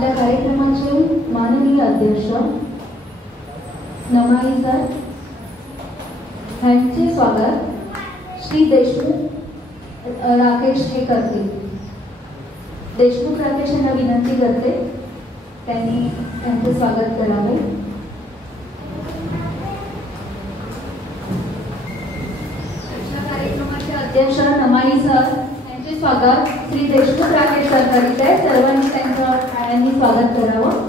आपल्या कार्यक्रमाचे माननीय अध्यक्ष नमाई सर यांचे स्वागत श्री देशमुख राकेश हे करतील। देशमुख राकेश यांना विनंती करते त्यांनी त्यांचे स्वागत करावे। कार्यक्रमाचे अध्यक्ष नमाई सर यांचे स्वागत श्री देशमुख राकेश सर करीत आहे। सर्वांनी त्यांचं टाळ्यांनी स्वागत करावं।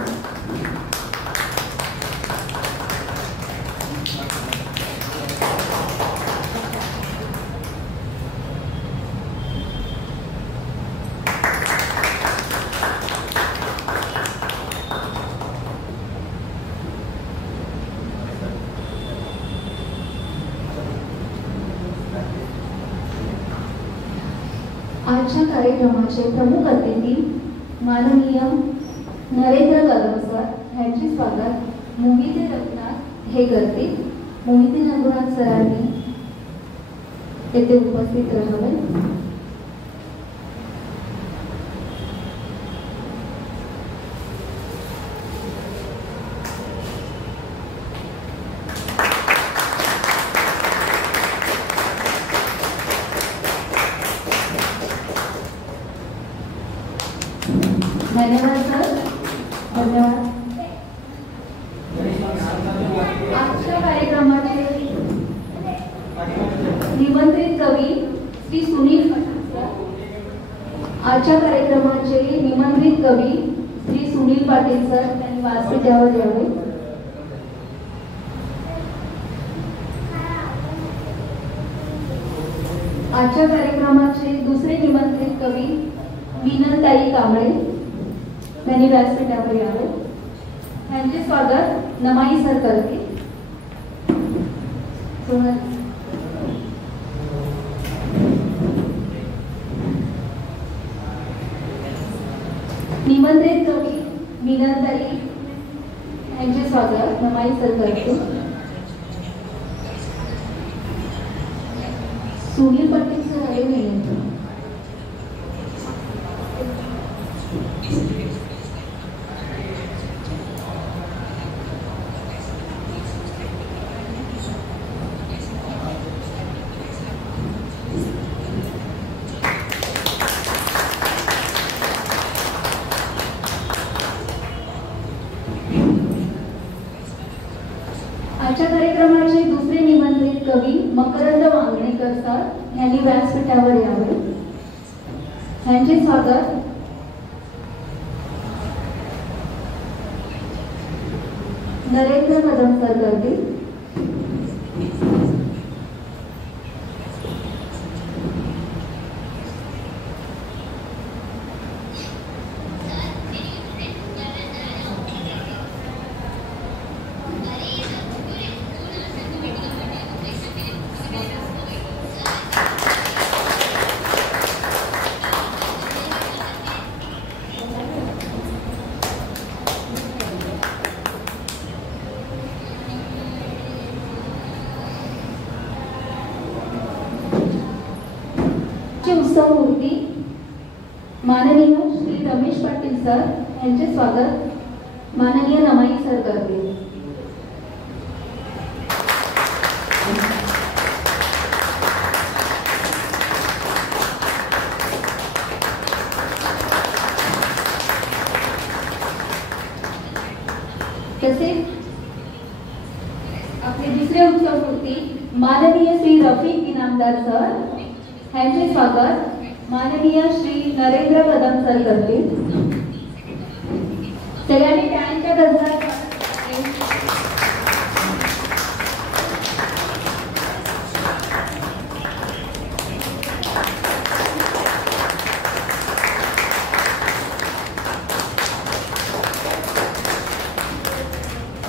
आजच्या कार्यक्रमाचे प्रमुख अतिथी माननीय नरेंद्र कदम सर यांचे स्वागत मोहिते रघुनाथ हे करतील। मोहिते रघुनाथ सरांनी येथे उपस्थित राहावे। धन्यवाद सर, धन्यवाद। आजच्या कार्यक्रमाचे निमंत्रित कवी श्री सुनील पाटील सर। आजच्या कार्यक्रमाचे निमंत्रित कवी श्री सुनील पाटील सर त्यांनी व्यासपीठावर यावे। आजच्या कार्यक्रमाचे दुसरे निमंत्रित कवी मीनलताई कांबळे यांनी व्यासपीठावर यावे। त्यांचे स्वागत नमाई सर करतील। निमंत्रित कवी मीनलताई यांचे स्वागत नमाई सर करतील। सुनील पाटील सर आले विनंती। आजच्या कार्यक्रमाचे दुसरे निमंत्रित कवी मकरंद वांगणेकर सर यांनी व्यासपीठावर यावे। त्यांचे स्वागत नरेंद्र कदम सर करतील। उत्सव मूर्ती माननीय श्री रमेश पाटील सर यांचे स्वागत माननीय नमाई सर करतील। तसेच आपले दुसरे उत्सव मूर्ती माननीय श्री रफिक इनामदार सर यांचे स्वागत माननीय श्री नरेंद्र कदम सर करतील। सगळ्यांनी टाळ्यांच्या गजरात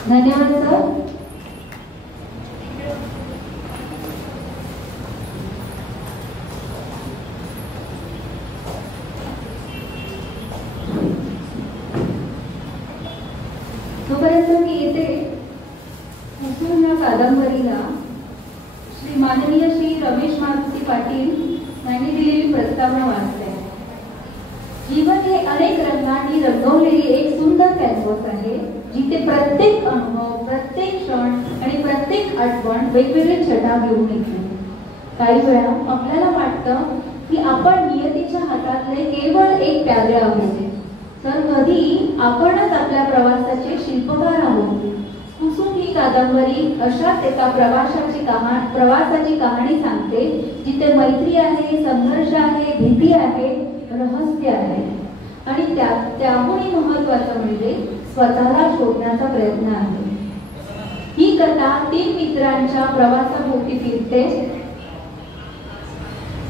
धन्यवाद सर। तोपर्यंत मी येथे हुसूर या कादंबरीला श्री माननीय श्री रमेश मारुती पाटील यांनी दिलेली प्रस्तावना वाचते। जीवन हे अनेक रंगांनी रंगवलेली एक कॅनव्हास आहे, जिथे प्रत्येक अनुभव, प्रत्येक क्षण आणि प्रत्येक आठवण वेगवेगळी छटा घेऊन येते. काही वेळा आपल्याला वाटतं की आपण नियतीच्या हातातले केवळ एक प्यादे आहोत, तर कधी आपणच आपल्या प्रवासाचे शिल्पकार आहोत. कुसुम ही कादंबरी अशाच एका प्रवासाची कहाणी सांगते, जिथे मैत्री आहे, संघर्ष आहे, भीती आहे, रहस्य आहे आणि त्याहूनही महत्त्वाचं म्हणजे स्वतःला शोधण्याचा प्रयत्न आहे. ही कथा 3 मित्रांच्या प्रवासाभोवती फिरते.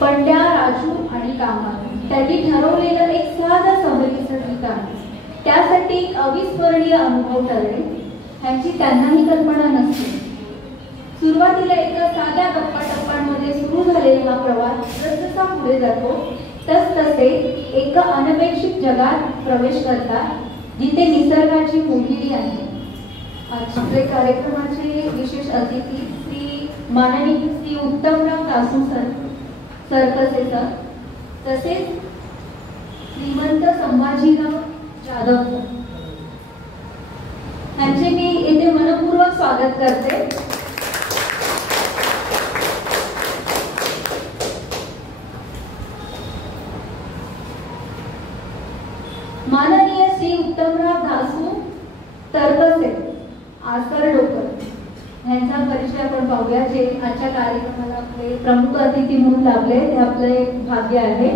पंड्या, राजू आणि कामा त्यांनी ठरवलेलं एक साधं सहलीचं ठिकाण त्यासाठी एक अविस्मरणीय अनुभव ठरेल ह्याची त्यांनाही कल्पना नसते. सुरुवातीला एका साध्या गप्पा-टप्पांमध्ये सुरू झालेला हा प्रवास जसजसा पुढे जातो तसतसे एका अनपेक्षित जगात प्रवेश करतात, जिथे निसर्गाची मोहिनी आहे. आपले कार्यक्रमाचे विशेष अतिथी माननीय श्री उत्तमराव दासू सरकसे सर, तसेच श्रीमंत संभाजीराव जाधव यांचे मी येथे मनपूर्वक स्वागत करते. माननीय श्री उत्तमराव दासू तरकसे आसरडोकर यांचा परिचय आपण पाहूया, जे आजच्या कार्यक्रमाला आपले प्रमुख अतिथी म्हणून लाभले. ते आपले भाग्य आहे.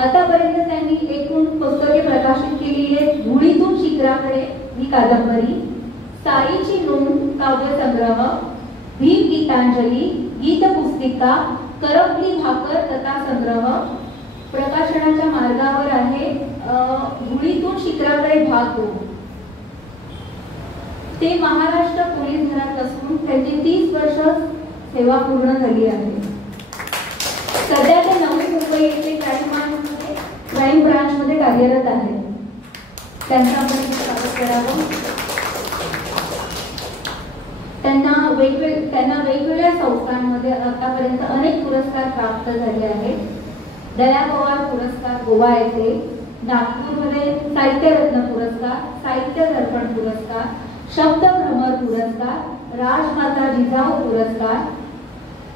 आतापर्यंत त्यांनी एकूण पुस्तके प्रकाशित केलेली आहेत. धुळीतून शिखराकडे ही कादंबरी, साईची नोंद काव्यसंग्रह, भीम गीतांजली, गीत पुस्तिका, करपली भाकर कथा संग्रह प्रकाशनाच्या मार्गावर आहे. धुळीतून शिखराकडे भाग 2. ते महाराष्ट्र पोलीस दलात असून त्यांची 30 वर्ष सेवा पूर्ण झाली आहे. सध्या ते नवी मुंबई येथे क्राईम ब्रांच मध्ये कार्यरत आहेत. त्यांचा आपण स्वागत करावं. त्यांना वेगवेगळ्या संस्थांमध्ये आतापर्यंत अनेक पुरस्कार प्राप्त झाले आहेत. दया पवार पुरस्कार गोवा येथे, नागपूरमध्ये साहित्यरत्न पुरस्कार, साहित्य दर्पण पुरस्कार, शब्दभ्रमर पुरस्कार, राजमाता जिजाऊ पुरस्कार,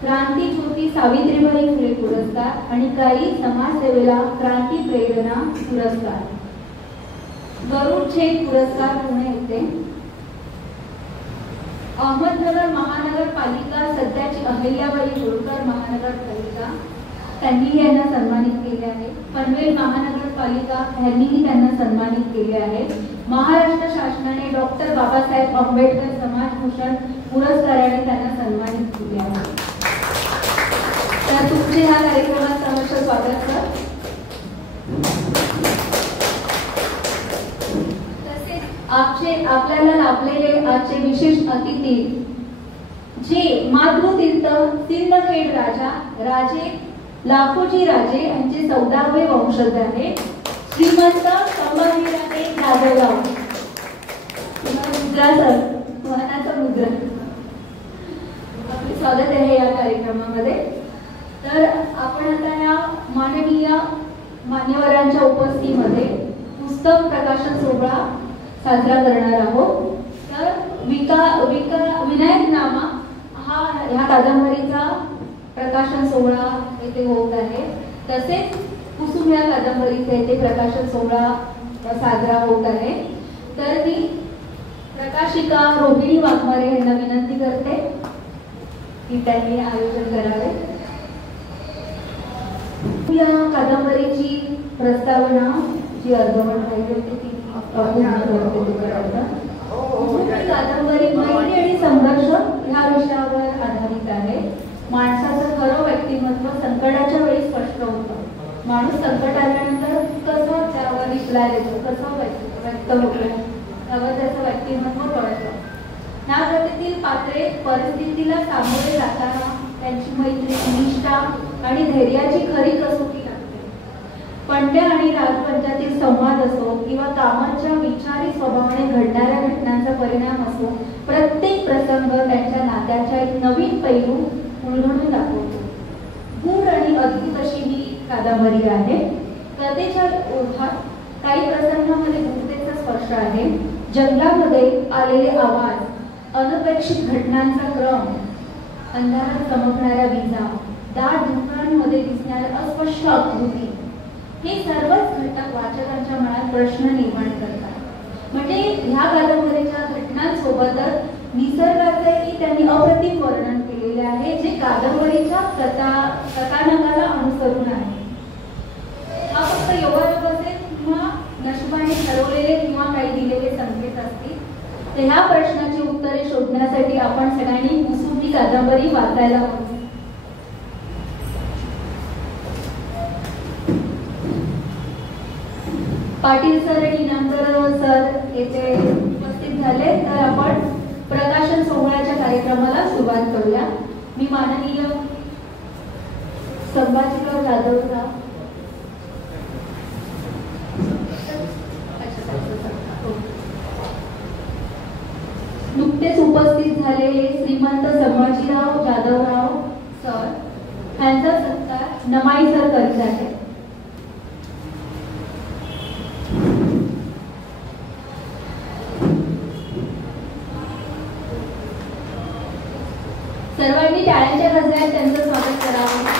क्रांती ज्योती सावित्रीबाई फुले पुरस्कार आणि काही समाजसेवेला क्रांती प्रेरणा पुरस्कार. गरुड छेद पुरस्कार पुणे येथे. अहमदनगर महानगरपालिका सध्याची अहिल्याबाई होळकर महानगरपालिका त्यांनीही यांना सन्मानित केले आहे. पनवेल महानगरपालिका यांनीही त्यांना सन्मानित केले आहे. महाराष्ट्र शासनाने डॉक्टर बाबासाहेब आंबेडकर समाजभूषण पुरस्काराने त्यांना सन्मानित केले आहे. तर तुमचे ह्या कार्यक्रमात सहर्ष स्वागत सर. तसेच आपल्याला लाभलेले आजचे विशेष अतिथी, जे मातृतीर्थ सिंदखेड राजे लाखोजी राजे यांचे 14वे वंशज आहे, श्रीमंत संभाजीराजे जाधवराव. मुद्रा सर, वाहनाचा मुद्रा. आपले स्वागत आहे या कार्यक्रमामध्ये. तर आपण आता या माननीय मान्यवरांच्या उपस्थितीमध्ये पुस्तक प्रकाशन सोहळा साजरा करणार आहोत. तर विनायक नामा ह्या कादंबरीचा प्रकाशन सोहळा येथे होत आहे. तसेच कुसुम या कादंबरीचे येथे प्रकाशन सोहळा साजरा होत आहे. तर मी प्रकाशिका रोहिणी वाघमारे यांना विनंती करते की त्यांनी आयोजन करावे. या कादंबरीची प्रस्तावना जी अर्धवट राहिली होती ती कादंबरी मैत्री आणि संघर्ष ह्या विषयावर आधारित आहे. माणसाचं खरं व्यक्तिमत्व संकटाच्या वेळी स्पष्ट होतं. माणूस संकट आल्यानंतर कसं त्यावर रिप्लाय देतो, कसं व्यक्त होतो, त्यावर त्याचं व्यक्तिमत्व कळतं. ह्या कथेतील पात्रे परिस्थितीला सामोरे जाताना त्यांची मैत्री, निष्ठा आणि धैर्याची खरी कसोटी लागते. पंड्या आणि राजपंचातील संवाद असो किंवा कामाच्या विचारी स्वभावाने घडणाऱ्या घटनांचा परिणाम असो, प्रत्येक प्रसंग त्यांच्या नात्याच्या एक नवीन पैलू उलगडून दाखवतो. गूढ आणि अद्भुत अशी ही कादंबरी आहे. कथेच्या ओघात काही प्रसंगामध्ये गूढतेचा स्पर्श आहे. जंगलामध्ये आलेले आवाज, अनपेक्षित घटनांचा क्रम, अंधारात चमकणाऱ्या विजा, दाट धुक्यांमध्ये दिसणाऱ्या अस्पष्ट आकृती, हे सर्वच घटक वाचकांच्या मनात प्रश्न निर्माण करतात. म्हणजे ह्या कादंबरीच्या घटनांसोबतच निसर्गाचेही त्यांनी अप्रतिम वर्णन केलेले आहे, जे कादंबरीच्या कथानकाला अनुसरून आहे. हा फक्त योगायोग असेल किंवा नशिबाने ठरवलेले किंवा काही दिलेले संकेत असतील, तर ह्या प्रश्नाची उत्तरे शोधण्यासाठी आपण सगळ्यांनी कुसुम ही कादंबरी वाचायला हवी. पाटील सर आणि इनामदार सर येथे उपस्थित झाले, तर आपण प्रकाशन सोहळ्याच्या कार्यक्रमाला सुरुवात करूया. मी माननीय संभाजीराव जाधवराव नुकतेच उपस्थित झालेले श्रीमंत संभाजीराव जाधवराव सर यांचा सत्कार नमाई सर करत आहेत. सर्वांनी टाळ्यांच्या गजरात त्यांचं स्वागत करावं.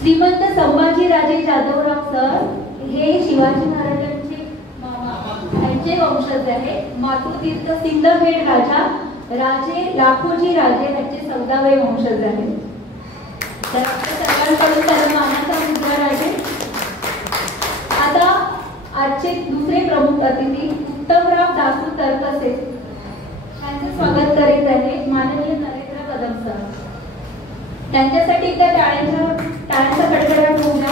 श्रीमंत संभाजीराजे जाधवराव सर हे शिवाजी महाराजांचे यांचे वंशज आहे. मातृतीर्थ सिंदखेड राजा राजे लाखोजी राजे यांचे 14वे वंशज आहेत. तर आपल्या सर्वांकडून त्यांना मानाचा मुद्रा राजे. आता आजचे दुसरे प्रमुख अतिथी उत्तमराव दासू तरकसे यांचे स्वागत करीत आहे माननीय नरेंद्र कदम सर. त्यांच्यासाठी एकदा टाळ्यांचा कडकडाट होऊ द्या.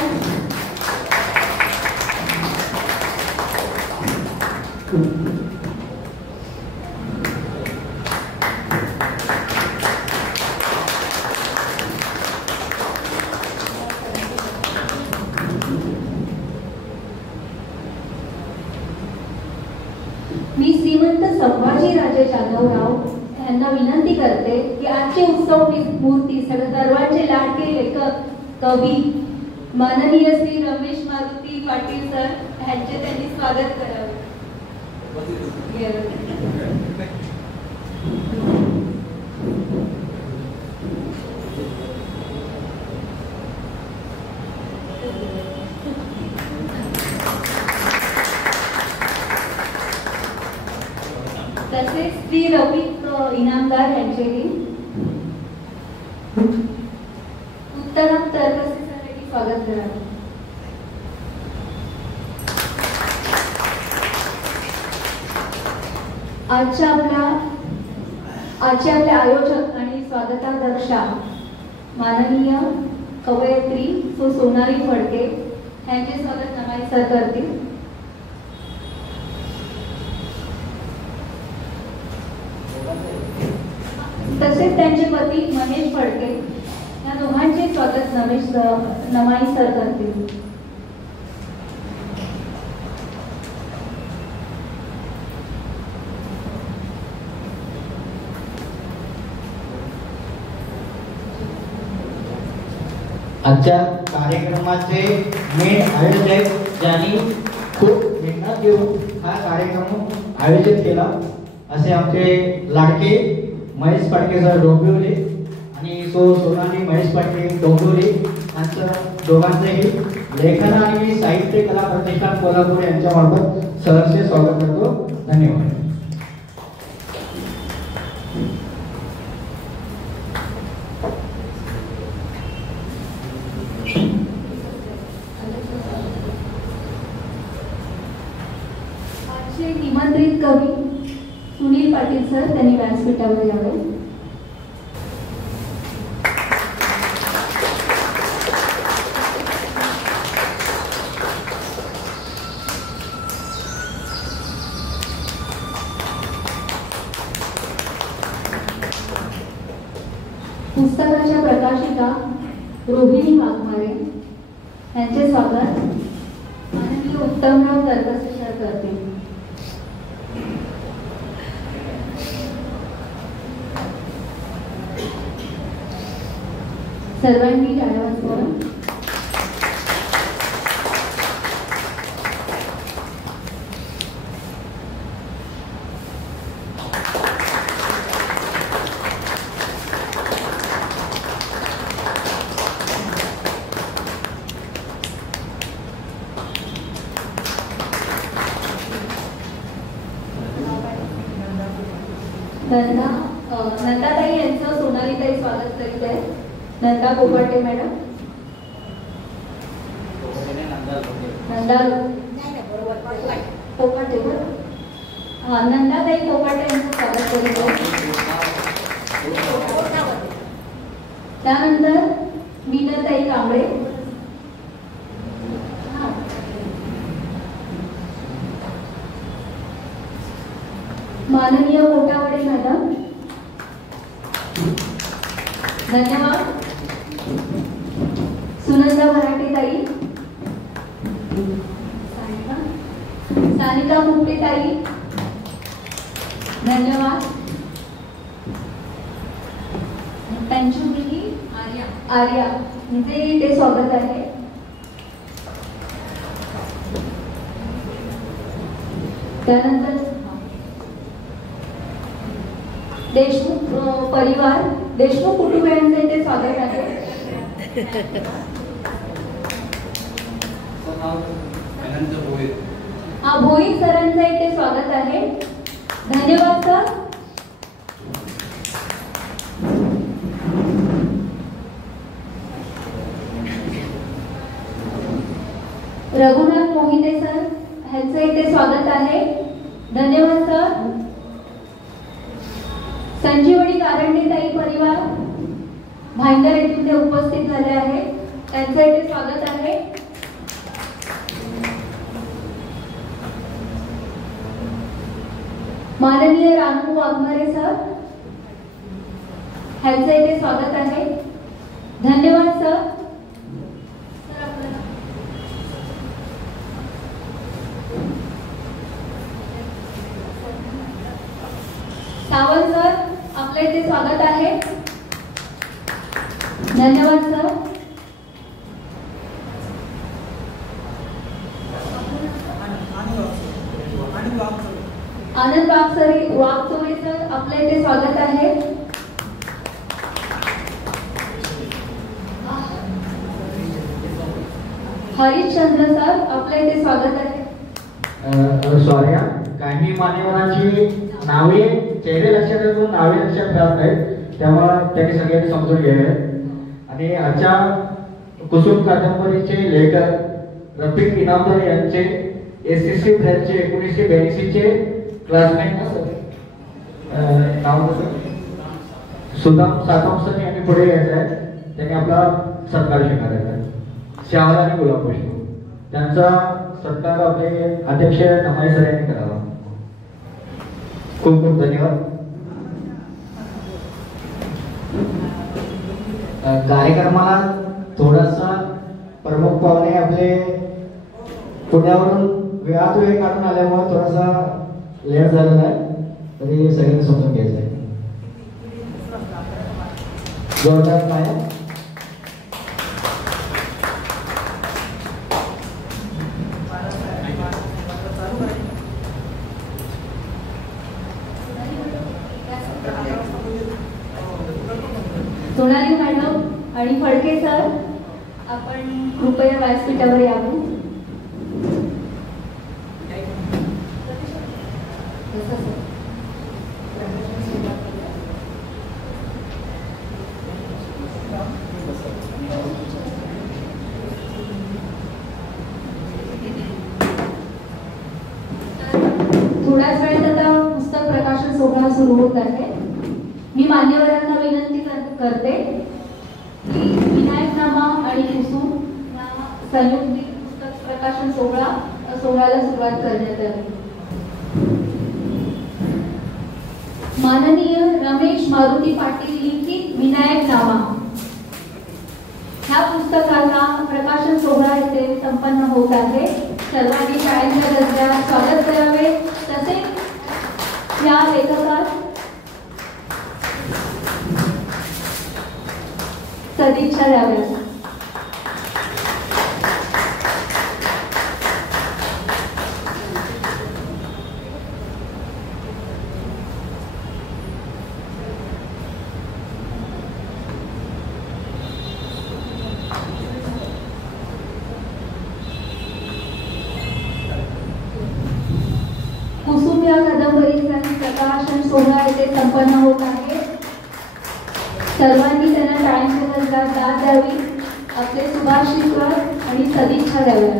मी श्रीमंत संभाजीराजे जाधवराव यांना विनंती करते की आजचे उत्सव मूर्ती सर्वांचे लाडके लेखक कवी माननीय श्री रमेश मारुती पाटील सर यांचे त्यांनी स्वागत करावे. तसेच श्री रफिक इनामदार यांचेही उत्तराम तरकसे सरांनी स्वागत करावे. आजच्या आपले आयोजक आणि स्वागताध्यक्षा माननीय कवयित्री सोनाली फडके यांचे स्वागत नमाई सर करतील. तसेच त्यांचे पती महेश फडके या दोघांचे स्वागत नमाई सर करतील. आजच्या कार्यक्रमाचे मेन आयोजक ज्यांनी खूप मेहनत घेऊन हा कार्यक्रम आयोजित केला असे आमचे लाडके महेश फडके सर डोंबिवली आणि सोनाली महेश फडके डोंबिवली यांचं दोघांचेही लेखन आणि साहित्य कला प्रतिष्ठान कोल्हापूर यांच्यामार्फत सहर्ष स्वागत करतो. धन्यवाद. निमंत्रित कवी सुनील पाटील सर त्यांनी व्यासपीठावर यावे. पुस्तकाच्या प्रकाशिका रोहिणी वाघमारे यांचे स्वागत माननीय उत्तमराव तरकसे सर करतील. सर्वांनी टाळ्या वाजवा. नंदाताई यांचं सोनालीताई स्वागत करीत आहे. नंदा कोपाटे मॅडम. नंदा कोपाटे नंदाताई कोपाटे यांचं स्वागत करीत आहे. त्यानंतर मीनाताई कांबळे. माननीय कोटावडे मॅडम. धन्यवाद. सुनंदा मराठेताई. सानिका मुक्तेताई. धन्यवाद. त्यांची मुलगी आर्या म्हणजे ते स्वागत आहे. त्यानंतर देशमुख परिवार देशमुख कुटुंबियांचे ते स्वागत आहे. हा भोईर सरांचे ते स्वागत आहे. धन्यवाद सर. रघुनाथ मोहिते सर ह्यांचं इथे स्वागत आहे. धन्यवाद सर. संजीवनी कारंडेताई परिवार भाईंदर येथून ते उपस्थित झाले आहेत. त्यांचं इथे स्वागत आहे. माननीय रानू वाघमारे सर ह्यांचं इथे स्वागत आहे. धन्यवाद सर. सावंत सर आपल्या इथे स्वागत आहे. धन्यवाद सर. आनंद वाघचोरे सर आपल्या इथे स्वागत आहे. हरिश्चंद्र सर आपल्या इथे स्वागत आहे. सॉरी, काही मान्यवरांची नावे चेहरे लक्षात येऊन नावे लक्षात राहत नाहीत, त्यामुळे त्यांनी सगळ्यांनी समजून घ्यावे. आणि आजच्या कुसुम कादंबरीचे लेखक रफिक इनामदार यांचे SSC फ्रेंचचे 1982 चे क्लासमेट नाव सुदाम सातम यांनी पुढे यायचं आहे. त्यांनी आपला सत्कार स्वीकारायचा आहे. शहादा आणि गुलाब पुष्प त्यांचा सत्कार आपले अध्यक्ष नमाई सर यांनी करावा. खूप खूप धन्यवाद. कार्यक्रमाला थोडासा प्रमुख पाहुणे आपले पुण्यावरून वेळात वेळ काढून आल्यामुळे थोडासा लेट झालेला आहे, तरी सगळ्यांनी समजून घ्यायचं आहे. जोरदार पाया. सोनाली मॅडम आणि फडके सर आपण कृपया व्यासपीठावर यावं. थोड्याच वेळात आता पुस्तक प्रकाशन सोहळा सुरू होत आहे. मी मान्यवरांना विनंती करते की विनायकनामा आणि कुसुम संयुक्त पुस्तक प्रकाशन सोहळ्याला सुरुवात करण्यात आली. माननीय रमेश मारुती पाटील लिखित विनायक नामा. ह्या पुस्तकाचा प्रकाशन सोहळा इथे संपन्न होत आहे. सर्वांनी शाळेच्या गजरात स्वागत करावे. तसेच या लेखकास सदिच्छा द्याव्या. कुसुम या कादंबरीचा प्रकाशन सोहळा येथे संपन्न होत आहे. सर्वांनी त्यांना टाळ्यांच्या गजरात दाद द्यावी, आपले शुभाशीर्वाद आणि सदिच्छा द्याव्या.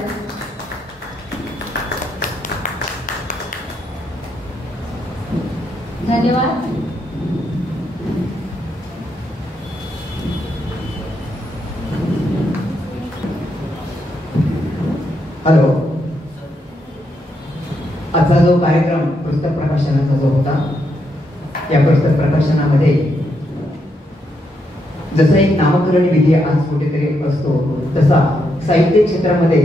धन्यवाद. हॅलो. आजचा जो कार्यक्रम पुस्तक प्रकाशनाचा जो होता, या पुस्तक प्रकाशनामध्ये जसा एक नामकरण विधी आज कुठेतरी असतो, तसा साहित्य क्षेत्रामध्ये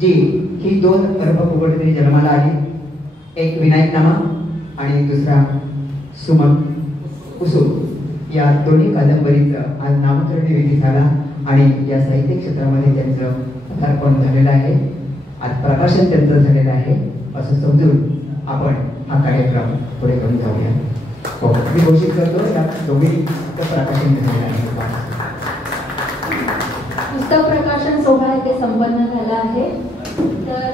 जी ही दोन पर्व कुठेतरी जन्माला आली. एक विनायकनामा आणि दुसरा सुमन कुसुम. या दोन्ही कादंबरीचं आज नामकरण विधी झाला आणि या साहित्य क्षेत्रामध्ये त्यांचं पदार्पण झालेलं आहे. आज प्रकाशन त्यांचं झालेलं आहे असं समजून आपण हा कार्यक्रम पुढे घेऊन जाऊया. हो, मी घोषित करतो या दोन्ही प्रकाशन झालेलं आहे. पुस्तक प्रकाशन सोहळा इथे संपन्न झाला आहे. तर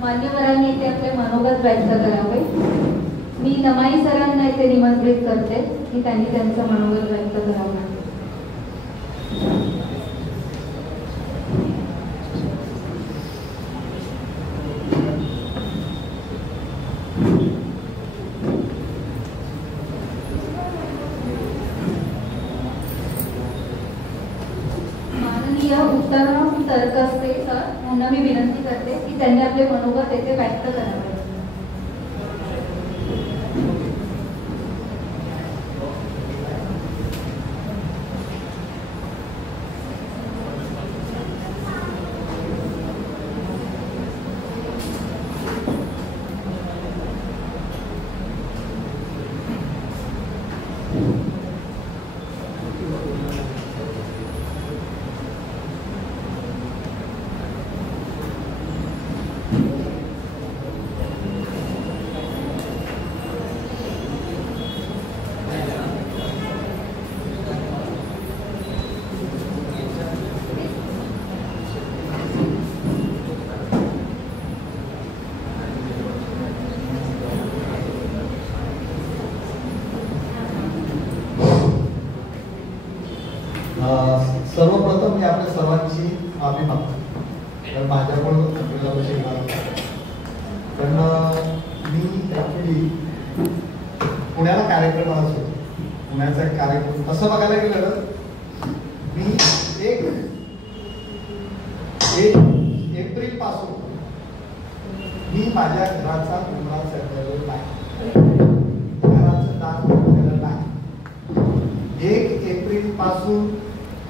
मान्यवरांनी इथे आपले मनोगत व्यक्त करावे. मी नमाई सरांना इथे निमंत्रित करते की त्यांनी त्यांचं मनोगत व्यक्त करावं. उत्तम तर्कस्ते सर यांना मी विनंती करते की त्यांनी आपले मनोगत येथे व्यक्त करावे. सर्वप्रथम मी आपल्या सर्वांची माफी मागतो, कारण माझ्याकडून आपल्याला शिकणार होता. पण मी ॲक्च्युली पुण्याला कार्यक्रम असतो. पुण्याचा एक कार्यक्रम असं बघायला गेलं तर मी एक एप्रिल पासून मी माझ्या घराचा उन्हाळा सरकारला नाही, घराचं दार उघडलेलं नाही. 1 एप्रिल पासून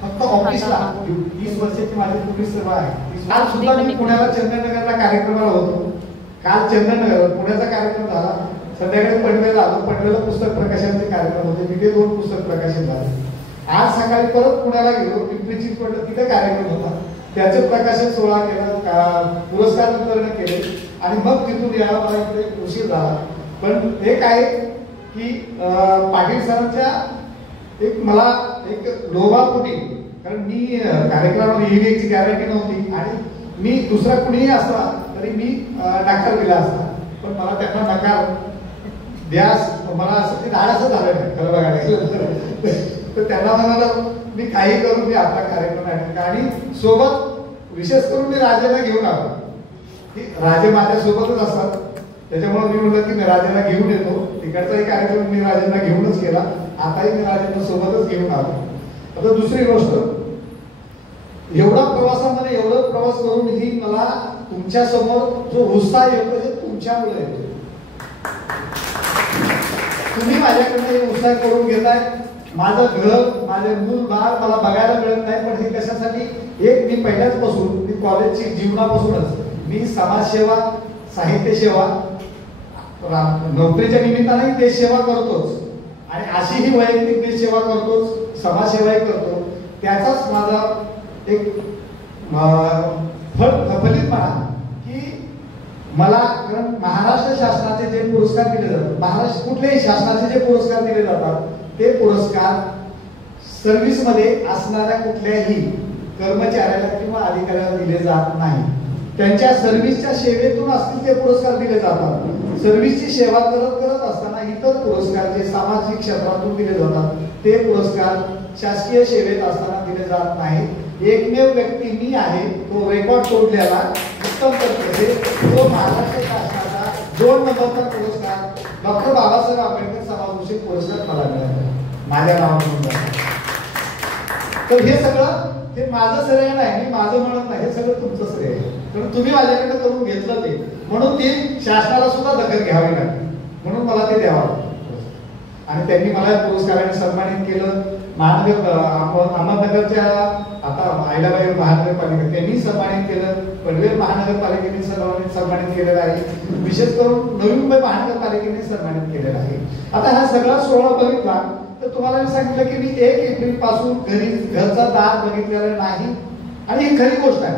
फक्त ऑफिसला 20 वर्षाची माझी पोलीस सेवा आहे. काल सुद्धा मी पुण्याला चंदननगरला कार्यक्रमाला होतो. काल चंदननगर पुण्याचा कार्यक्रम झाला, संध्याकाळी पनवेलला आलो. पनवेलला पुस्तक प्रकाशनाचे कार्यक्रम होते, तिथे 2 पुस्तक प्रकाशन झाले. आज सकाळी परत पुण्याला गेलो, पिंपरी चिंचवडला तिथे कार्यक्रम होता, त्याचे प्रकाशन सोहळा केला, पुरस्कार वितरण केले आणि मग तिथून यायला मला इकडे उशीर झाला. पण एक आहे की पाटील सरांच्या एक मला एक लोभापोटी, कारण मी कार्यक्रमाला येण्याची गॅरंटी नव्हती आणि मी दुसरा कुणीही असला तरी मी नकार दिला असता, पण मला त्यांना नकार द्यास मला असं ते धाडसं झालं नाही खरं बघायला गेलं तर त्यांना म्हणाला मी काही करून मी आपला कार्यक्रम आणि सोबत विशेष करून मी राजाला घेऊन आलो. राजे माझ्या सोबतच असतात, त्याच्यामुळे मी म्हटलं की मी राजाला घेऊन येतो. तिकडचाही कार्यक्रम मी राजांना घेऊनच केला, आताही मी राजांना सोबतच घेऊन आलो. आता दुसरी गोष्ट, एवढा प्रवासामध्ये एवढं प्रवास करून ही मला तुमच्या समोर जो उत्साह येतो हे तुमच्यामुळे येतो. तुम्ही माझ्याकडनं हे उत्साह करून घेताय माझं घर, माझे मूल बाळ मला बघायला मिळत नाही. पण हे कशासाठी, एक मी पहिल्याचपासून, मी कॉलेजची जीवनापासूनच मी समाजसेवा, साहित्य सेवा, नोकरीच्या निमित्ताने देश सेवा करतोच आणि अशी ही वैयक्तिक देश सेवा करतोच, समाजसेवाही करतो. त्याचाच माझा एक फलित म्हणा की मला, कारण महाराष्ट्र शासनाचे जे पुरस्कार दिले जातात, महाराष्ट्र कुठल्याही शासनाचे जे पुरस्कार दिले जातात ते पुरस्कार सर्व्हिसमध्ये असणाऱ्या कुठल्याही कर्मचाऱ्याला किंवा अधिकाऱ्याला दिले जात नाही. त्यांच्या सर्व्हिसच्या सेवेतून असतील ते पुरस्कार दिले जातात. सर्व्हिसची सेवा करत करत असताना इतर पुरस्कार जे सामाजिक क्षेत्रातून दिले जातात ते पुरस्कार शासकीय सेवेत असताना दिले जात नाही. एकमेव व्यक्ती मी आहे तो रेकॉर्ड तोडलेला उत्तम करते तो महाराष्ट्र शासनाचा 2 नंबरचा पुरस्कार डॉक्टर बाबासाहेब आंबेडकर समाजभूषण पुरस्कार मला मिळाला माझ्या नावातून. तर हे सगळं ते माझं श्रेय नाही, मी माझं म्हणत नाही, हे सगळं तुमचं श्रेय आहे. कारण तुम्ही माझ्याकडे करून घेतलं ते, म्हणून ती शासनाला सुद्धा दखल घ्यावी लागली, म्हणून मला ते द्यावं लागतं. आणि त्यांनी मला पुरस्काराने सन्मानित केलं. अहमदनगरच्या आता आयलाबाई महानगरपालिका त्यांनी सन्मानित केलं, पनवेल महानगरपालिकेने सन्मानित केलेलं आहे, विशेष करून नवी मुंबई महानगरपालिकेने सन्मानित केलेलं आहे. आता हा सगळा सोहळा बघितला तर तुम्हाला मी सांगितलं की मी 1 एप्रिल पासून घरचा दार बघितलेला नाही आणि ही खरी गोष्ट आहे.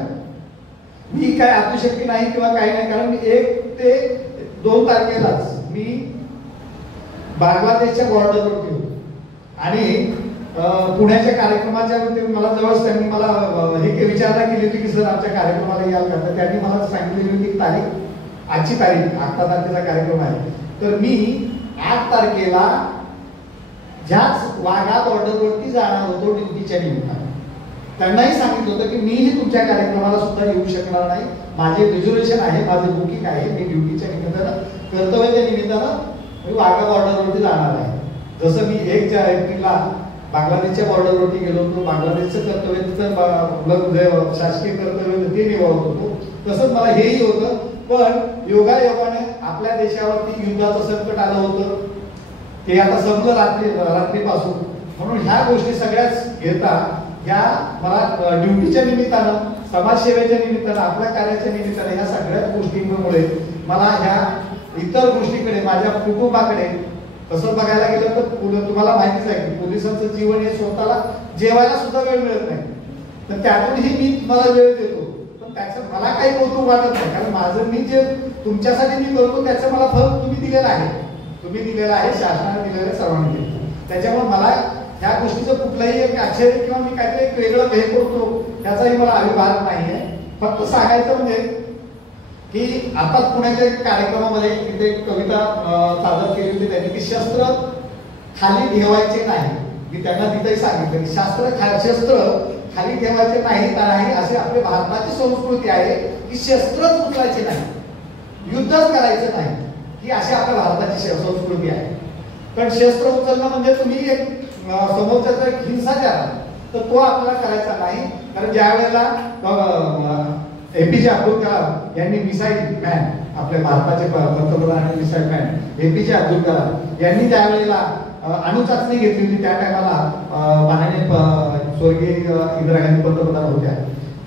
मी काय अतिशक्ती नाही किंवा काही नाही, कारण मी 1 ते 2 तारखेलाच मी बांगलादेशच्या बॉर्डरवरती होतो आणि पुण्याच्या कार्यक्रमाच्या मला जवळच त्यांनी मला हे विचारणा केली होती की सर आमच्या कार्यक्रमाला याल का, तर त्यांनी मला सांगितलेली होती तारीख, आजची तारीख 8 तारखेचा कार्यक्रम आहे. तर मी 8 तारखेला ज्याच वाघा बॉर्डरवरती जाणार होतो ड्युटीच्या निमित्ताने. त्यांनाही सांगितलं होतं की मीही तुमच्या कार्यक्रमाला सुद्धा येऊ शकणार नाही, माझे रिझर्वेशन आहे, माझे बुकिंग आहे, मी ड्युटीच्या निमित्तानं, कर्तव्याच्या निमित्तानं मी वाघा बॉर्डरवरती जाणार आहे. जसं मी 1 एप्रिलला बांगलादेशच्या बॉर्डरवरती गेलो होतो, बांगलादेशचं कर्तव्य शासकीय कर्तव्य ते निभावत होतो, तसंच मला हेही होतं. पण योगायोगाने आपल्या देशावरती युद्धाचं संकट आलं होतं, ते आता संपलं रात्रीपासून. म्हणून ह्या गोष्टी सगळ्याच घेता ह्या मला ड्युटीच्या निमित्तानं, समाजसेवेच्या निमित्तानं, आपल्या कार्याच्या निमित्तानं ह्या सगळ्याच गोष्टींमुळे मला ह्या इतर गोष्टीकडे, माझ्या कुटुंबाकडे, तसं बघायला गेलं तर तुम्हाला माहितीच आहे की पोलिसांचं जीवन हे स्वतःला जेवायला सुद्धा वेळ मिळत नाही, तर त्यातूनही मी मला वेळ देतो. पण त्याचं मला काही कौतुक वाटत नाही, कारण माझं मी जे तुमच्यासाठी मी करतो त्याचं मला फळ तुम्ही दिलेलं आहे, तुम्ही दिलेलं आहे, शासनाने दिलेलं आहे, सर्वांनी दिलं. त्याच्यामुळे मला ह्या गोष्टीचं कुठलंही एक आश्चर्य किंवा मी काहीतरी एक वेगळं हे करतो त्याचाही मला अभिमान नाही आहे. फक्त सांगायचं म्हणजे की आताच पुण्याच्या एक कार्यक्रमामध्ये तिथे एक कविता सादर केली होती त्यांनी की शस्त्र खाली ठेवायचे नाही. मी त्यांना तिथेही सांगितलं की शस्त्र खाली ठेवायचे नाही, अशी आपली भारताची संस्कृती आहे की शस्त्रच उचलायचे नाही, युद्धच करायचं नाही, ही अशी आपल्या भारताची संस्कृती आहे. पण शस्त्र उचलणं म्हणजे तुम्ही एक समोरच्याचा एक हिंसाचार तर तो आपल्याला करायचा नाही. कारण ज्या वेळेला एपीजे अब्दुल कलाम यांनी मिसाईल मॅन, आपल्या भारताचे पंतप्रधान आणि missile man APJ Abdul Kalam यांनी ज्या वेळेला अणुचाचणी घेतली होती त्या टायमाला माननीय स्वर्गीय इंदिरा गांधी पंतप्रधान होत्या,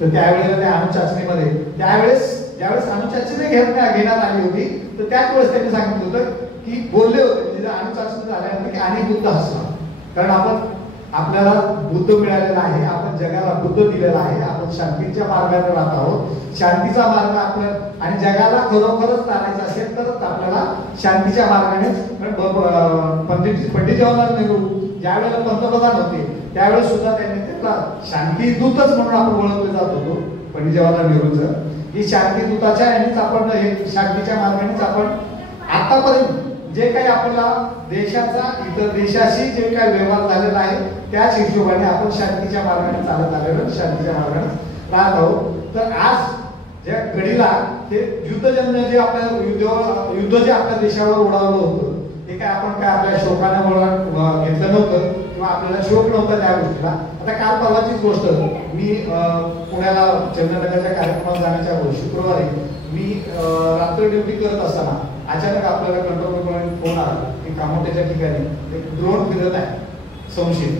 तर त्यावेळेला त्या अणुचाचणीमध्ये ज्यावेळेस अणुचाचणी घेण्यात आली होती तर त्याच वेळेस त्यांनी सांगितलं होतं की बोलले होते म्हणजे अणुचाचणी झाल्यानंतर की आणि बुद्ध हसला, कारण आपल्याला बुद्ध मिळालेला आहे, आपण जगाला बुद्ध दिलेला आहे, आपण शांतीच्या मार्गाने राहत आहोत, शांतीचा मार्ग आपल्या आणि जगाला खरोखरच चालायचं असेल तरच आपल्याला शांतीच्या मार्गाने. पंडित जवाहरलाल नेहरू ज्या वेळेला पंतप्रधान होते त्यावेळेस सुद्धा त्यांनी त्याला शांती दूतच म्हणून आपण ओळखले जात होतो. पंडित जवाहरलाल नेहरूंचं ही शांती दूताच्या यांनीच आपण शांतीच्या मार्गानेच आपण आतापर्यंत जे काही आपल्याला देशाचा इतर देशाशी जे काही व्यवहार झालेला आहे त्याच हिशोबाने आपण शांतीच्या मार्गाने चालत आलेलो, शांतीच्या मार्गाने राहत आहोत. तर आज ज्या घडीला ते युद्धजन्य जे आपल्या युद्ध जे आपल्या देशावर उडावलं होतं ते काय आपण काय आपल्या शोकाने घेतलं नव्हतं किंवा आपल्याला शोक नव्हता त्या गोष्टीला. आता काल परवाचीच गोष्ट, मी पुण्याला चंद्रनगरच्या कार्यक्रमात जाण्याच्या शुक्रवारी मी रात्र ड्युटी करत असताना अचानक आपल्याला कंट्रोल रूमवरून फोन आला की कामोठ्याच्या ठिकाणी एक ड्रोन फिरत आहे, संशयित.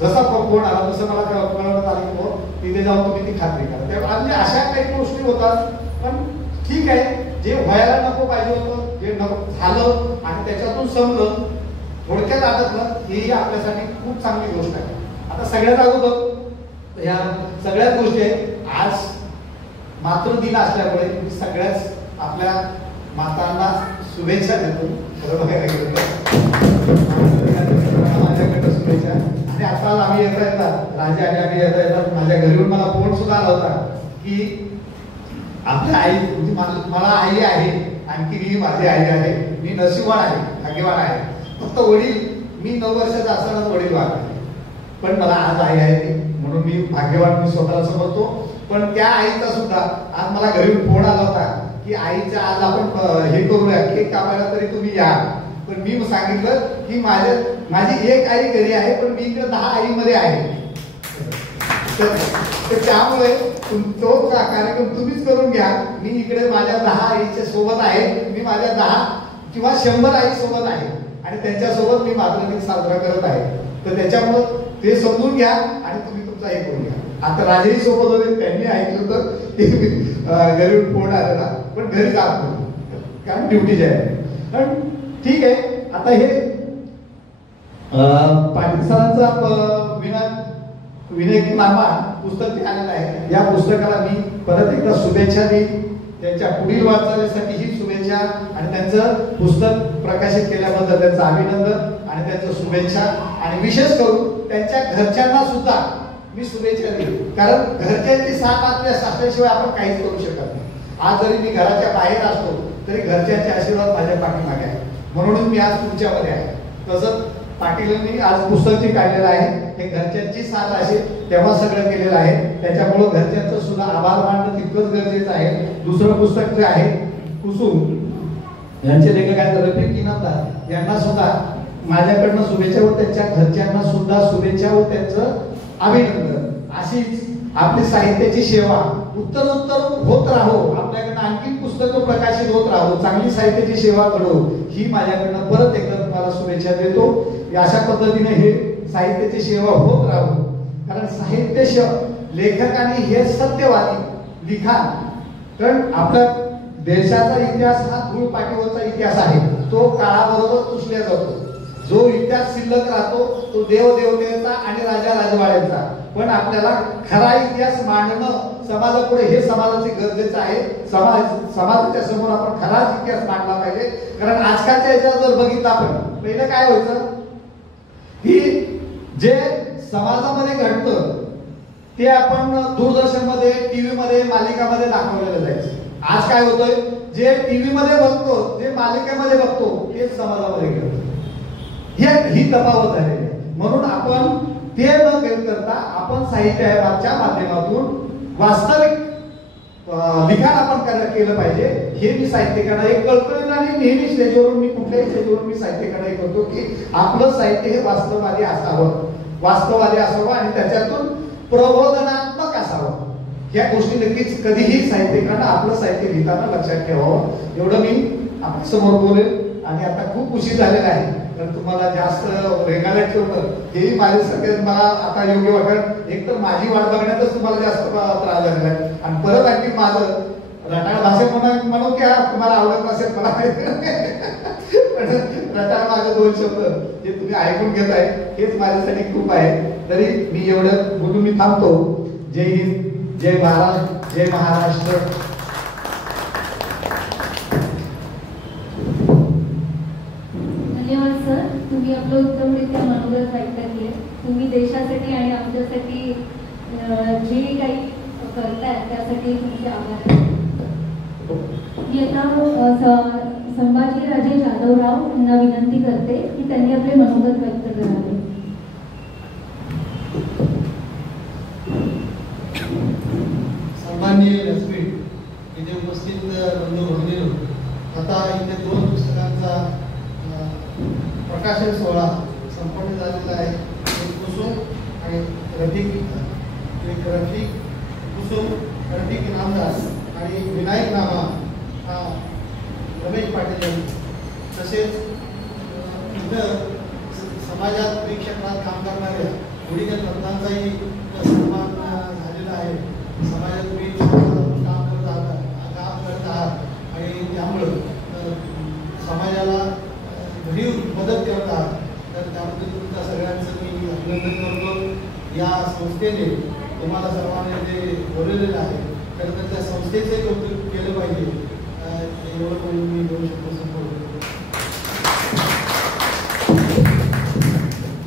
जसा फोन आला तसं मला कळवण्यात आलं की हो तिथे जाऊन तुम्ही ती खात्री करा. तेव्हा म्हणजे अशा काही गोष्टी होतात. पण ठीक आहे, जे व्हायला नको पाहिजे होतं, जे नको झालं आणि त्याच्यातून समजलं, थोडक्यात अडकलं, ही आपल्यासाठी खूप चांगली गोष्ट आहे. आता सगळ्यात अगोदर ह्या सगळ्याच गोष्टी आहेत. आज मातृदिन असल्यामुळे मी सगळ्याच आपल्या मातांना शुभेच्छा देतो. माझ्याकडे शुभेच्छा. आणि आता आम्ही येता येतात राजा आणि आम्ही येता येतात माझ्या घरी मला फोन सुद्धा आला होता की आपल्या आई म्हणजे मला आई आहे, आणखी ही माझी आई आहे, मी नशिबवान आहे, भाग्यवान आहे. फक्त वडील मी 9 वर्षाचा असतानाच वडील वारले, पण मला आज आई आहे म्हणून मी भाग्यवान मी स्वतःला समजतो. पण त्या आईचा सुद्धा आज मला घरी फोन आला होता की आईच्या आज आपण हे करूया, केक कापायला तरी तुम्ही या. पण मी सांगितलं की माझी एक आई घरी आहे, पण मी इकडे 10 आईमध्ये आहे. तर त्यामुळे तो कार्यक्रम तुम्हीच करून घ्या. मी इकडे माझ्या 10 आईच्या सोबत आहे, मी माझ्या 10 किंवा 100 आई सोबत आहे आणि त्यांच्यासोबत मी मातृदिन साजरा करत आहे. तर त्याच्यामुळं ते समजून घ्या आणि तुम्ही तुमचा हे करून घ्या. आता राजेही सोबत होते, त्यांनी ऐकलं तर ते घरी फोन आलेला, पण घरी जात नाही कारण ड्युटी आहे. पण ठीक आहे. आता हे पाटील सरांचा विनायकनामा पुस्तक जे आलेलं आहे, या पुस्तकाला मी परत एकदा शुभेच्छा देईन. त्यांच्या पुढील वाटचालीसाठी ही शुभेच्छा आणि त्यांचं पुस्तक प्रकाशित केल्याबद्दल त्यांचं अभिनंदन आणि त्यांचं शुभेच्छा. आणि विशेष करून त्यांच्या घरच्यांना सुद्धा मी शुभेच्छा देईन, कारण घरच्यांची साथ असल्याशिवाय आपण काहीच करू शकत नाही. आज जरी मी घराच्या बाहेर असतो तरी घरच्यांचे आशीर्वाद माझ्या पाठीमागे आहे, म्हणून मी आज तुमच्यामध्ये आहे. तसंच पाटीलांनी आज पुस्तक जे काढलेलं आहे हे घरच्यांची साथ असेल तेव्हा सगळं केलेलं आहे. त्याच्यामुळं घरच्यांचं सुद्धा आभार मानणं तितकंच गरजेचं आहे. दुसरं पुस्तक जे आहे कुसुम यांचे लेखक आहेत रफिक इनामदार, यांना सुद्धा माझ्याकडनं शुभेच्छा व त्यांच्या घरच्यांना सुद्धा शुभेच्छा व त्यांचं अभिनंदन. अशीच आपली साहित्याची सेवा उत्तर होत राहो, आपल्याकडनं आणखी पुस्तकं प्रकाशित होत राहो, चांगली साहित्याची सेवा करू, ही माझ्याकडनं परत एकदा तुम्हाला शुभेच्छा देतो. अशा पद्धतीने हे साहित्याची सेवा होत राहू, कारण साहित्य लेखकांनी हे सत्यवादी लिखाण, कारण आपल्या देशाचा इतिहास हा धूळ पाठीवरचा इतिहास आहे, तो काळाबरोबर पुसल्या जातो. जो इतिहास शिल्लक राहतो तो देवदेवतेचा आणि राजा राजवाड्यांचा. पण आपल्याला खरा इतिहास मांडणं समाजापुढे हे समाजाचे गरजेचं आहे. समाजाच्या समोर आपण खराच इतिहास मांडला पाहिजे. कारण आजकालच्या याच्यात जर बघितलं आपण, पहिलं काय व्हायचं की जे समाजामध्ये घडतं ते आपण दूरदर्शनमध्ये, टीव्ही मध्ये, मालिकामध्ये दाखवलेलं जायचं. आज काय होतंय, जे टीव्ही मध्ये बघतो, जे मालिकेमध्ये बघतो तेच समाजामध्ये घडतं. ही तफावत झालेली आहे. म्हणून आपण ते न करता आपण साहित्याच्या माध्यमातून वास्तविक लिखाण आपण केलं पाहिजे. हे मी साहित्यिकांना एक कल्पना आणि नेहमी स्टेजवरून मी कुठल्याही स्टेजवरून मी साहित्यिकांना एक करतो की आपलं साहित्य हे वास्तववादी असावं आणि त्याच्यातून प्रबोधनात्मक असावं. ह्या गोष्टी नक्कीच कधीही साहित्यिकांना आपलं साहित्य लिहिताना लक्षात ठेवावं. एवढं मी आपल्या समोर बोलेल. आणि आता खूप उशीर झालेला आहे, तर तुम्हाला जास्त रेंगाळत ठेवलं हेही माझ्यासारखे मला आता योग्य वाटत. एक तर माझी वाट बघण्यातच तुम्हाला जास्त त्रास झालेला आहे आणि परत आणखी माझं रटाळ भाषेत म्हणू की तुम्हाला आवडत नसेल मला रटाळ माझे 2 शब्द जे तुम्ही ऐकून घेताय हेच माझ्यासाठी खूप आहे. तरी मी एवढं बोलून मी थांबतो. जय हिंद, जय महाराष्ट्र, जय महाराष्ट्र. धन्यवाद सर, तुम्ही आपलं उत्तमरित्या मनोगत व्यक्त केले. तुम्ही देशासाठी आणि आमच्यासाठी जे काही करताय त्यासाठी तुमचे आभार. मी आता संभाजीराजे जाधवराव यांना विनंती करते की त्यांनी आपले मनोगत व्यक्त करावे. सन्माननीय व्यासपीठ इथे उपस्थित बंधू भगिनींनो, आता इथे 2 पुस्तकांचा प्रकाशन सोहळा संपन्न झालेला आहे. एक कुसुम आणि रफिक कुसुम, रफिक इनामदार आणि विनायकनामा हा रमेश पाटील यांनी. तसेच इथं समाजात विविध क्षेत्रात काम करणाऱ्या गुढीकर रत्नांचाही सन्मान झालेला आहे. समाजात विविध क्षेत्रात काम करत आहात आणि त्यामुळं समाजाला घडीव मदत करत आहात. तर त्याबद्दल तुमच्या सगळ्यांचं मी अभिनंदन करतो. या संस्थेने तुम्हाला सर्वांना जे बोलवलेलं आहे तर त्या संस्थेचे कौतुक केलं पाहिजे. एवढं बोलून मी 2 शब्द संपवतो.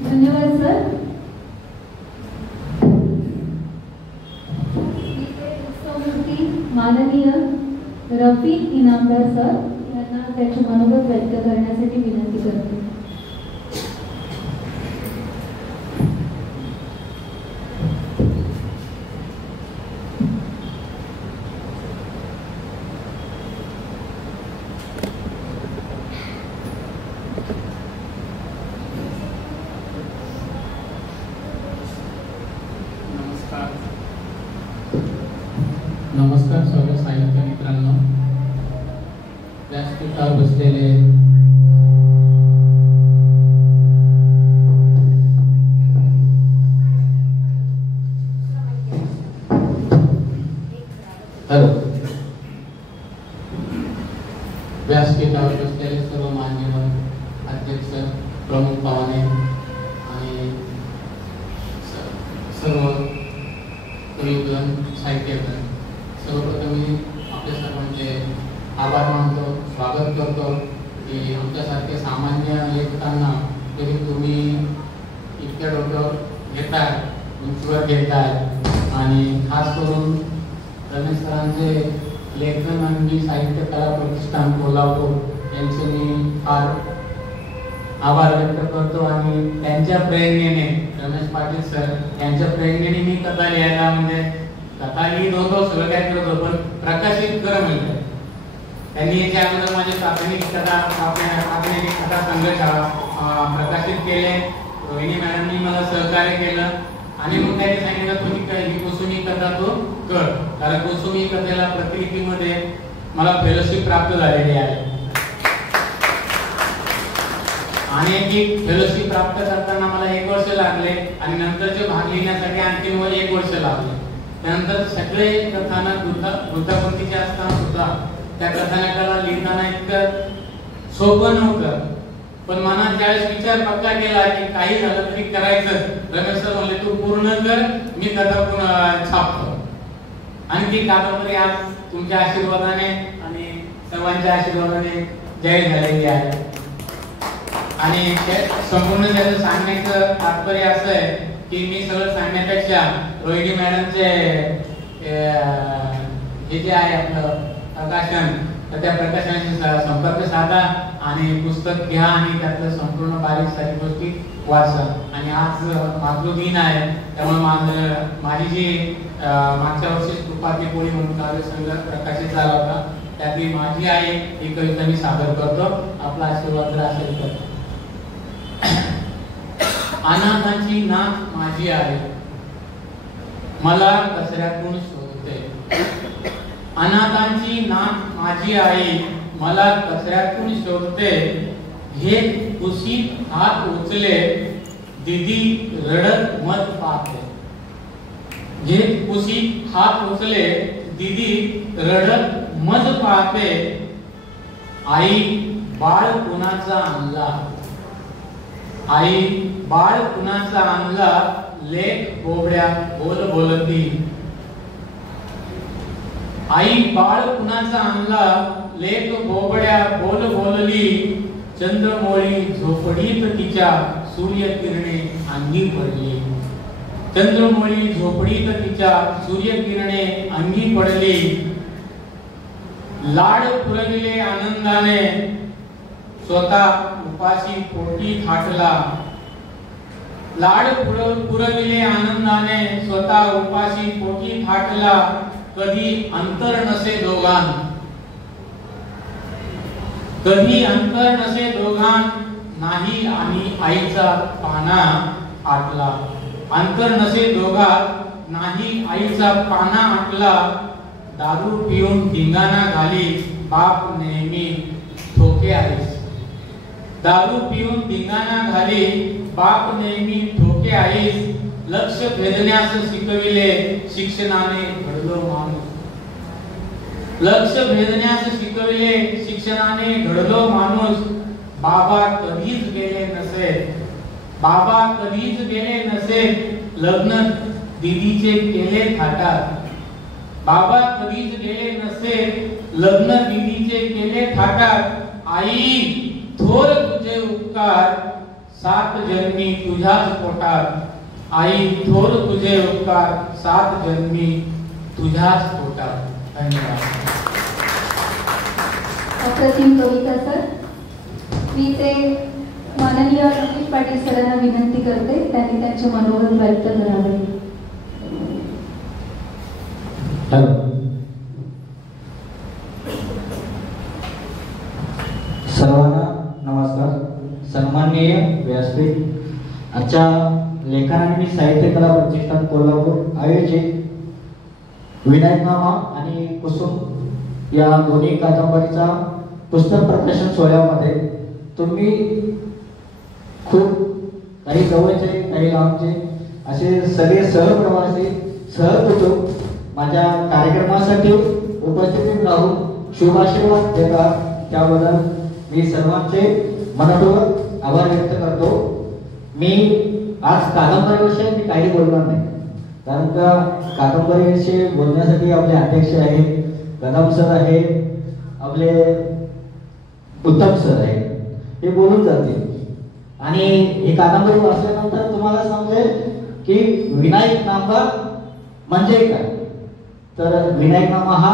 धन्यवाद सर. माननीय रफीक इनामदार सर यांना त्याचे मनोगत व्यक्त करण्यासाठी विनंती करते. नमस्कार सर्व साहित्य मित्रांनो. व्यासपीठावर बसलेले व्यासपीठावर बसलेले सर्व मान्यवर अध्यक्ष प्रमुख पाहुणे आणि सर्व कविगण साहित्यगण, सर्वप्रथम मी आपल्या सर्वांचे आभार मानतो, स्वागत करतो की आमच्यासारखे सामान्य लेखकांना जरी तुम्ही इतक्या डोक्यावर घेताय, उंचीवर घेताय आणि खास करून रमेश सरांचे लेखन आणि साहित्य कला प्रतिष्ठान कोल्हापूर यांचे मी फार आभार व्यक्त करतो. आणि त्यांच्या प्रेरणेने रमेश पाटील सर यांच्या प्रेरणेने मी कथा लिहायला म्हणजे कथा लिहित होतो, सगळं काय करत होतो, पण प्रकाशित कर म्हणलं त्यांनी याच्या अगोदर माझे प्राथमिक कथा संग्रह प्रकाशित केले. रोहिणी मॅडमनी मला सहकार्य केलं आणि मग त्यांनी सांगितलं तुम्ही ही कुसुमी कथा तो कर, कारण कुसुमी कथेला प्रतिलिपीमध्ये मला फेलोशिप प्राप्त झालेली आहे आणि ती फेलोशिप प्राप्त करताना मला 1 वर्ष लागले आणि नंतरचे भाग लिहिण्यासाठी आणखी 1 वर्ष लागले. त्यानंतर सगळे कथानक वृत्तपत्रिकेचे असताना सुद्धा त्या कथानकाला लिहिताना इतकं सोपं नव्हतं, पण मनात ज्यावेळेस विचार पक्का केला की काही झालं तरी करायचं, रमेश सर म्हणले तू पूर्ण कर, मी कथा छापतो. आणि ती कादंबरी आज तुमच्या आशीर्वादाने आणि सर्वांच्या आशीर्वादाने जाहीर झालेली आहे. आणि संपूर्ण त्याचं सांगण्याचं तात्पर्य असं आहे की मी सगळं सांगण्यापेक्षा रोहिणी मॅडमचे हे जे आहे आपलं प्रकाशन, तर त्या प्रकाशनाशी संपर्क साधा आणि पुस्तक घ्या आणि त्यातलं संपूर्ण बारीक सारी गोष्टी वाचा. आणि आज मातृदिन आहे, त्यामुळे माझी जी मागच्या वर्षी कृपाती पोळी म्हणून काव्यसंग्रह प्रकाशित झाला होता, त्यातली माझी आई ही कविता मी सादर करतो. आपला आशीर्वाद असेल तर. अनाथांची नाथ माझी आहे, मला कचऱ्यातून शोधते. अनाथांची नाथ माझी आई, मला कचऱ्यातून शोधते. हे कुशीत हात उचले, दीदी रडत मत पाहते. हे कुशीत हात उचले, दीदी रडत मत पाहते. आई बाळ कुणाचा आणला, आई बाळ कुणाचा आणला, लेक बोबड्या बोल बोलती. आई बाळ कुणाचा आणला, लेक बोबड्या बोल बोलली. चंद्रमोळी झोपडीत तिच्या सूर्यकिरणे अंगी पडली. चंद्रमोळी झोपडीत तिच्या सूर्यकिरणे अंगी पडली. लाड पुरविले आनंदाने, स्वतः उपाशी पोटी थाटला. लाड पुरविले आनंदाने, स्वतः उपाशी पोटी थाटला. कधी अंतर नसे दोघां, कधी अंतर नसे दोघां. नाही आणि आईचा पाना आटला. अंतर नसे दोघात, नाही आईचा पाना आटला. दारू पिऊन धिंगाणा घाली, बाप नेहमी ठोके आहेस. दारू पिऊन धिंगाणा घाली बाप नेहमी ठोके आईस लक्ष भेदण्यास शिकविले शिक्षणाने घडलो माणूस लक्ष भेदण्यास शिकविले शिक्षणाने घडलो माणूस बाबा कधीच गेले नसे लग्न दीदीचे केले थाटात बाबा कधीच गेले नसे लग्न दीदीचे केले थाटात आई थोर तुझे उपकार 7 जन्मी तुझ्याच पोटात आई थोर तुझे उपकार 7 जन्मी तुझ्याच पोटात. धन्यवाद. अप्रतिम कविता सर. मी ते माननीय रमेश पाटील सरांना विनंती करते त्यांनी त्यांचे मनोगत व्यक्त करावे. सर्वांना नमस्कार. सन्माननीय व्यासपीठ. आजच्या लेखन आणि साहित्य कला प्रतिष्ठान कोल्हापूर आयोजित विनायकनामा आणि कुसुम या दोन्ही कादंबरीचा पुस्तक प्रकाशन सोहळ्यामध्ये तुम्ही खूप काही जवळचे काही लांबचे असे सगळे सहप्रवासी सहकुटुंब माझ्या कार्यक्रमासाठी उपस्थित राहून शुभाशीर्वाद देतात. त्याबद्दल मी सर्वांचे मनपूर्वक आभार व्यक्त करतो. मी आज कादंबरीविषयी मी काही बोलणार नाही, कारण का कादंबरीविषयी बोलण्यासाठी आपले अध्यक्ष आहेत, कदम सर आहे, आपले उत्तम सर आहे, हे बोलून जातील. आणि ही कादंबरी वाचल्यानंतर तुम्हाला समजेल की विनायकनामा म्हणजे काय. तर विनायकनामा हा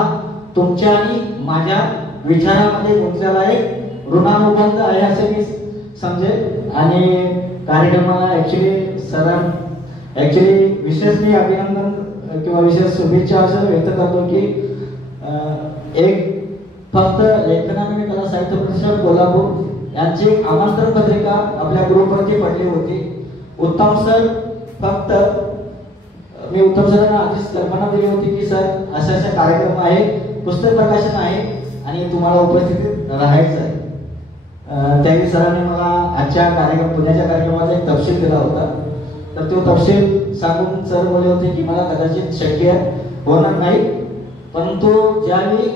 तुमच्या आणि माझ्या विचारामध्ये गुंतलेला एक ऋणानुबंध आहे असे मी समजेल. आणि कार्यक्रमाला ऍक्च्युली विशेष मी अभिनंदन किंवा विशेष शुभेच्छा असं व्यक्त करतो की एक फक्त लेखन आणि कला साहित्य प्रतिष्ठान कोल्हापूर यांची आमंत्रण पत्रिका आपल्या ग्रुपवरती पडली होती. उत्तम सर फक्त मी उत्तम सरांना आधीच कल्पना दिली होती की सर अशा कार्यक्रम आहे, पुस्तक प्रकाशन आहे आणि तुम्हाला उपस्थित राहायचं आहे. त्यावेळी सरांनी मला आजच्या पुण्याच्या कार्यक्रमाचा एक तपशील दिला होता. तर तो तपशील सांगून सर बोलले होते की मला कदाचित शक्य होणार नाही, परंतु ज्यावेळी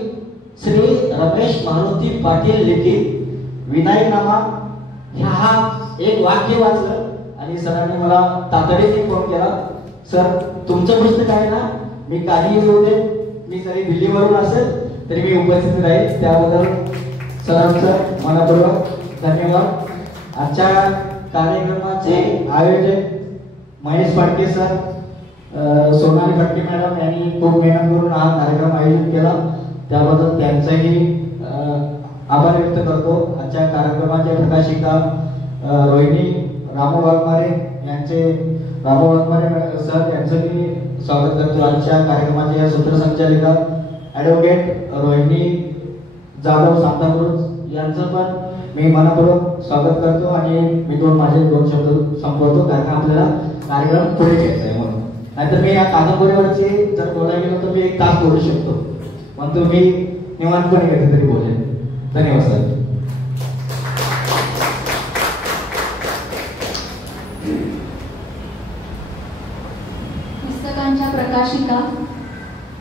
श्री रमेश मारुती पाटील लिखित विनायकनामा हा एक वाक्य वाचलं आणि सरांनी मला तातडीने फोन केला, सर तुमचं पुस्तक आहे ना, मी काही येऊ दे, मी जरी दिल्लीवरून असेल तरी मी उपस्थित राहील. त्याबद्दल सरांचं मनपूर्वक धन्यवाद. आजच्या कार्यक्रमाचे आयोजक महेश फडके सर, सोनाली फडके मॅडम यांनी खूप मेहनत करून हा कार्यक्रम आयोजित केला, त्याबद्दल त्यांचाही आभार व्यक्त करतो. आजच्या कार्यक्रमाच्या प्रकाशिका रोहिणी रामू वाघमारे सर यांचं मी स्वागत करतो. आजच्या कार्यक्रमाच्या सूत्रसंचालिका ॲडव्होकेट रोहिणी जाधव सांताक्रूज यांचं पण मी मनपूर्वक स्वागत करतो. आणि मी माझे दोन शब्द संपवतो, कारण आपल्याला कार्यक्रम पुढे घ्यायचा आहे म्हणून. नाहीतर मी या कादंबरीवरची जर बोलायला गेलो तर मी 1 तास बोलू शकतो, पण तुम्ही निवांतपणे कधीतरी बोलेल. धन्यवाद सर. पुस्तकांच्या प्रकाशिका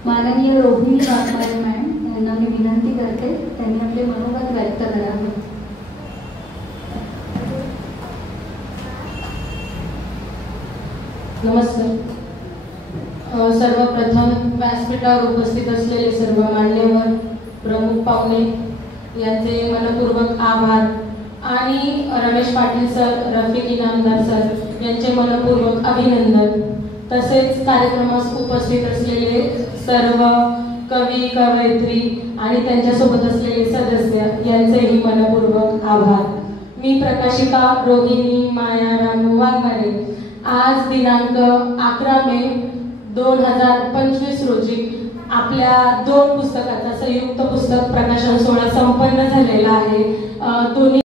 माननीय रोहिणी वाघमारे मॅडम यांना मी विनंती करते त्यांनी आपले मनोगत व्यक्त करावे. नमस्कार. सर्वप्रथम व्यासपीठावर उपस्थित असलेले सर्व मान्यवर प्रमुख पाहुणे यांचे मनपूर्वक आभार आणि रमेश पाटील सर, रफिक इनामदार सर यांचे मनपूर्वक अभिनंदन. तसेच कार्यक्रमास उपस्थित असलेले सर्व कवी कवयित्री आणि त्यांच्यासोबत असलेले सदस्य यांचेही मनपूर्वक आभार. मी प्रकाशिका रोहिणी मायाराम वाघमारे आज दिनांक 11 मे 2025 रोजी आपल्या 2 पुस्तकाचा संयुक्त पुस्तक प्रकाशन सोहळा संपन्न झालेला आहे. दोन्ही